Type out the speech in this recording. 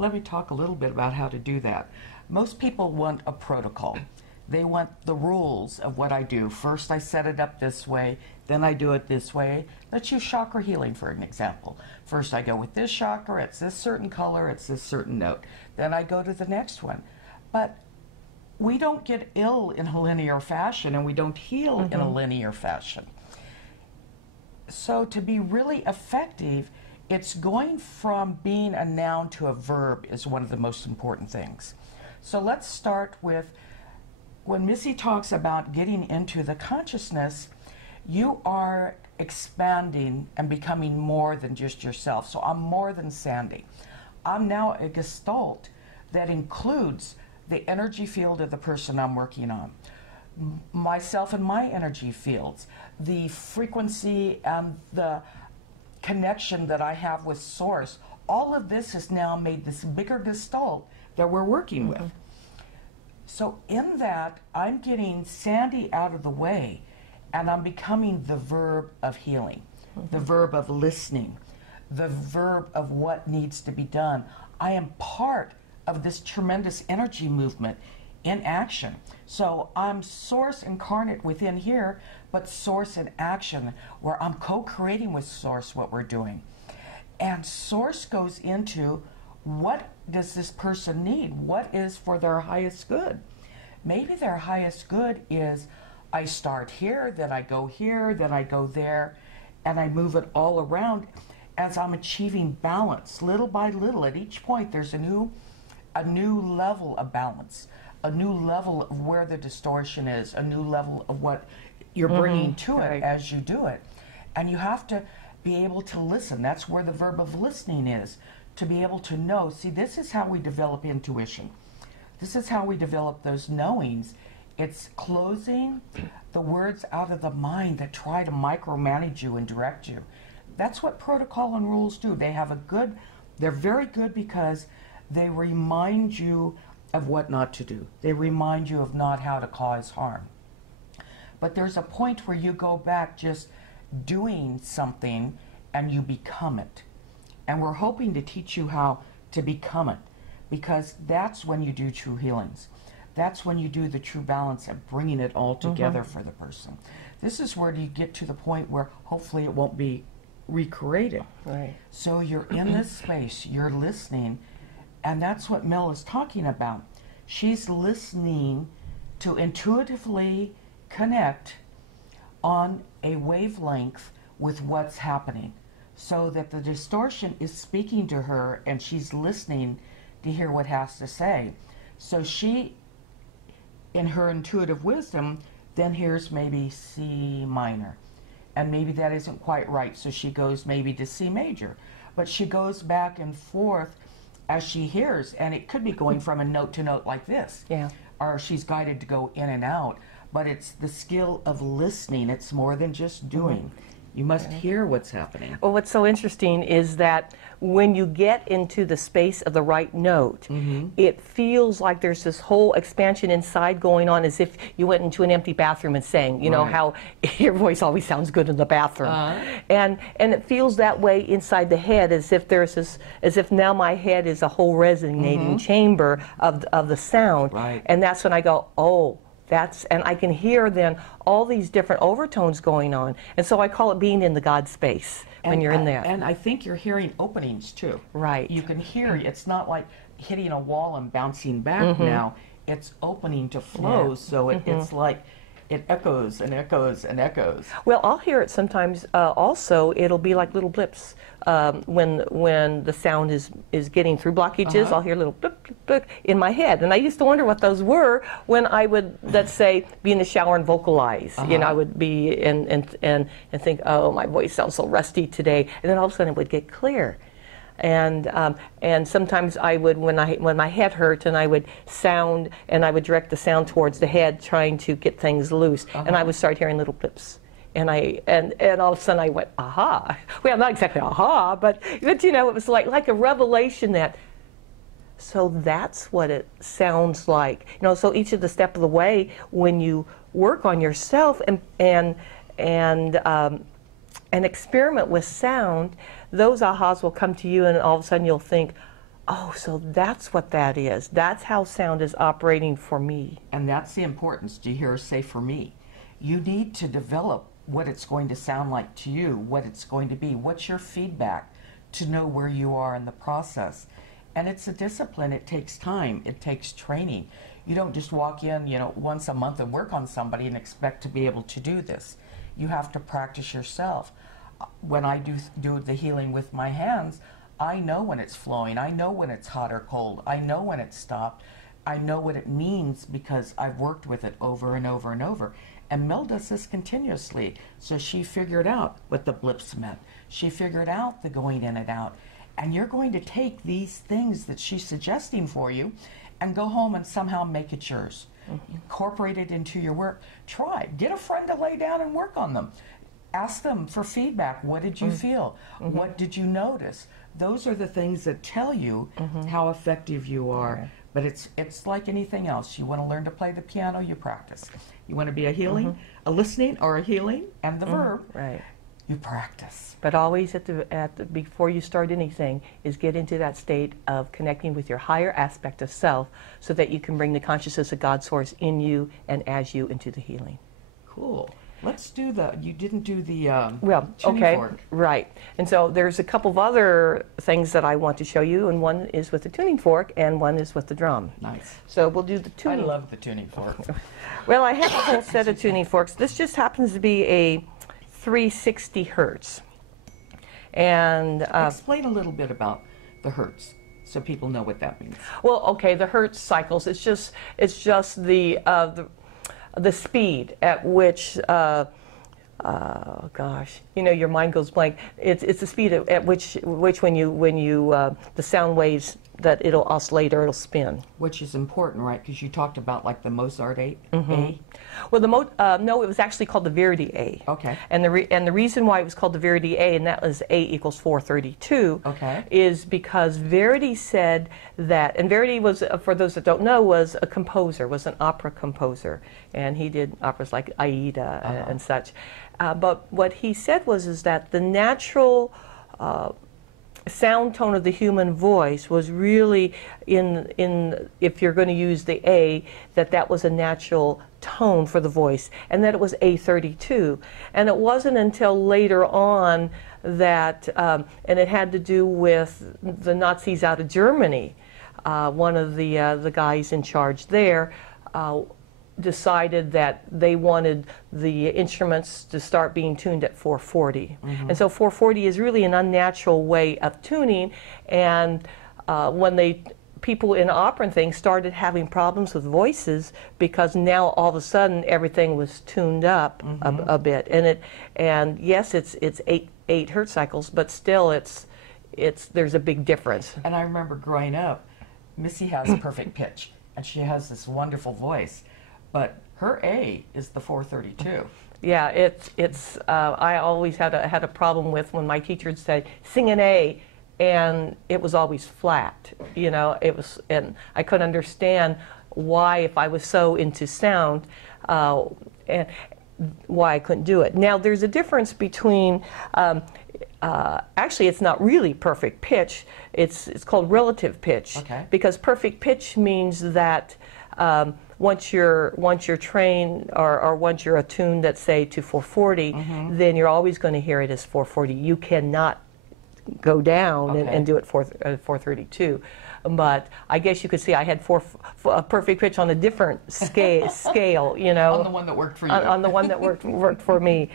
Let me talk a little bit about how to do that. Most people want a protocol. They want the rules of what I do. First I set it up this way, then I do it this way. Let's use chakra healing for an example. First I go with this chakra, it's this certain color, it's this certain note. Then I go to the next one. But we don't get ill in a linear fashion, and we don't heal in a linear fashion. So to be really effective, it's going from being a noun to a verb is one of the most important things. So let's start with, when Missy talks about getting into the consciousness, you are expanding and becoming more than just yourself. So I'm more than Sandy. I'm now a gestalt that includes the energy field of the person I'm working on, myself and my energy fields, the frequency and the connection that I have with Source. All of this has now made this bigger gestalt that we're working with. So in that, I'm getting Sandy out of the way, and I'm becoming the verb of healing, the verb of listening, the verb of what needs to be done. I am part of this tremendous energy movement in action. So I'm Source incarnate within here, but Source in action, where I'm co-creating with Source what we're doing. And Source goes into, what does this person need? What is for their highest good? Maybe their highest good is, I start here, then I go here, then I go there, and I move it all around as I'm achieving balance, little by little. At each point, there's a new level of balance, a new level of where the distortion is, a new level of what you're bringing to it as you do it. And you have to be able to listen. That's where the verb of listening is, to be able to know. See, this is how we develop intuition. This is how we develop those knowings. It's closing the words out of the mind that try to micromanage you and direct you. That's what protocol and rules do. They have a good, they're very good because they remind you of what not to do. They remind you of not how to cause harm. But there's a point where you go back just doing something and you become it. And we're hoping to teach you how to become it, because that's when you do true healings. That's when you do the true balance of bringing it all together for the person. This is where you get to the point where hopefully it won't be recreated. Right. So you're in this space, you're listening, and that's what Mel is talking about. She's listening to intuitively connect on a wavelength with what's happening, so that the distortion is speaking to her and she's listening to hear what has to say. So she, in her intuitive wisdom, then hears maybe C minor, and maybe that isn't quite right, so she goes maybe to C major. But she goes back and forth as she hears, and it could be going from a note to note like this, or she's guided to go in and out. But it's the skill of listening. It's more than just doing. You must hear what's happening. Well, what's so interesting is that when you get into the space of the right note, it feels like there's this whole expansion inside going on, as if you went into an empty bathroom and sang. You know how your voice always sounds good in the bathroom, and it feels that way inside the head, as if there's this, as if now my head is a whole resonating chamber of the sound, and that's when I go, oh. And I can hear then all these different overtones going on. And so I call it being in the God space when you're in there. And I think you're hearing openings too. Right. You can hear, it's not like hitting a wall and bouncing back now. It's opening to flow, so it's like it echoes and echoes and echoes. Well, I'll hear it sometimes also. It'll be like little blips. When the sound is getting through blockages, I'll hear little blip, blip, blip in my head. And I used to wonder what those were when I would, let's say, be in the shower and vocalize. You know, I would be and think, oh, my voice sounds so rusty today. And then all of a sudden it would get clear. And sometimes I would, when my head hurt, and I would sound, and I would direct the sound towards the head, trying to get things loose, and I would start hearing little blips, and all of a sudden I went, aha! Well, not exactly aha, but you know, it was like a revelation that. So that's what it sounds like, you know. So each of the step of the way, when you work on yourself and experiment with sound, those ahas will come to you, and all of a sudden you'll think, oh, so that's what that is. That's how sound is operating for me. And that's the importance. Do you hear her say for me? You need to develop what it's going to sound like to you, what it's going to be, what's your feedback to know where you are in the process. And it's a discipline. It takes time. It takes training. You don't just walk in, once a month and work on somebody and expect to be able to do this. You have to practice yourself. When I do the healing with my hands, I know when it's flowing. I know when it's hot or cold. I know when it's stopped. I know what it means because I've worked with it over and over and over. And Mel does this continuously. So she figured out what the blips meant. She figured out the going in and out. And you're going to take these things that she's suggesting for you and go home and somehow make it yours. Incorporate it into your work. Try. Get a friend to lay down and work on them. Ask them for feedback. What did you feel? What did you notice? Those are the things that tell you how effective you are. But it's like anything else. You want to learn to play the piano, you practice. You want to be a healing, a listening, or a healing, and the verb. Right. You practice. But always before you start anything is get into that state of connecting with your higher aspect of self so that you can bring the consciousness of God source in you and as you into the healing. Cool. Let's do you didn't do the tuning fork. Right. And so there's a couple of other things that I want to show you, and one is with the tuning fork and one is with the drum. Nice. So we'll do the tuning. I love the tuning fork. Well, I have a whole set of tuning forks. This just happens to be a 360 hertz. And explain a little bit about the hertz so people know what that means. Well, okay, the hertz cycles. It's just the speed at which. Gosh, your mind goes blank. It's the speed at which when you the sound waves that it'll oscillate or it'll spin. Which is important, right? Because you talked about like the Mozart A. Well, no, it was actually called the Verdi A. Okay. And the reason why it was called the Verdi A, and that was A equals 432, okay, is because Verdi said that, and Verdi was, for those that don't know, was a composer, was an opera composer, and he did operas like Aida and such. But what he said is that the natural sound tone of the human voice was really if you're going to use the A, that was a natural tone for the voice, and that it was A32. And it wasn't until later on that, and it had to do with the Nazis out of Germany. One of the guys in charge there decided that they wanted the instruments to start being tuned at 440. And so 440 is really an unnatural way of tuning, and when people in opera and things started having problems with voices because now all of a sudden everything was tuned up a bit, and yes, it's eight hertz cycles, but still there's a big difference. And I remember growing up, Missy has perfect pitch and she has this wonderful voice, but her A is the 432. Yeah, I always had a problem with when my teacher would say sing an A, and it was always flat. And I couldn't understand why, if I was so into sound, and why I couldn't do it. Now there's a difference between. Actually, it's not really perfect pitch. It's called relative pitch. Okay. Because perfect pitch means that. Once you're trained or once you're attuned, let's say, to 440, then you're always going to hear it as 440. You cannot go down and do it 432. But I guess you could see I had a perfect pitch on a different scale, On the one that worked for you. On the one that worked for me.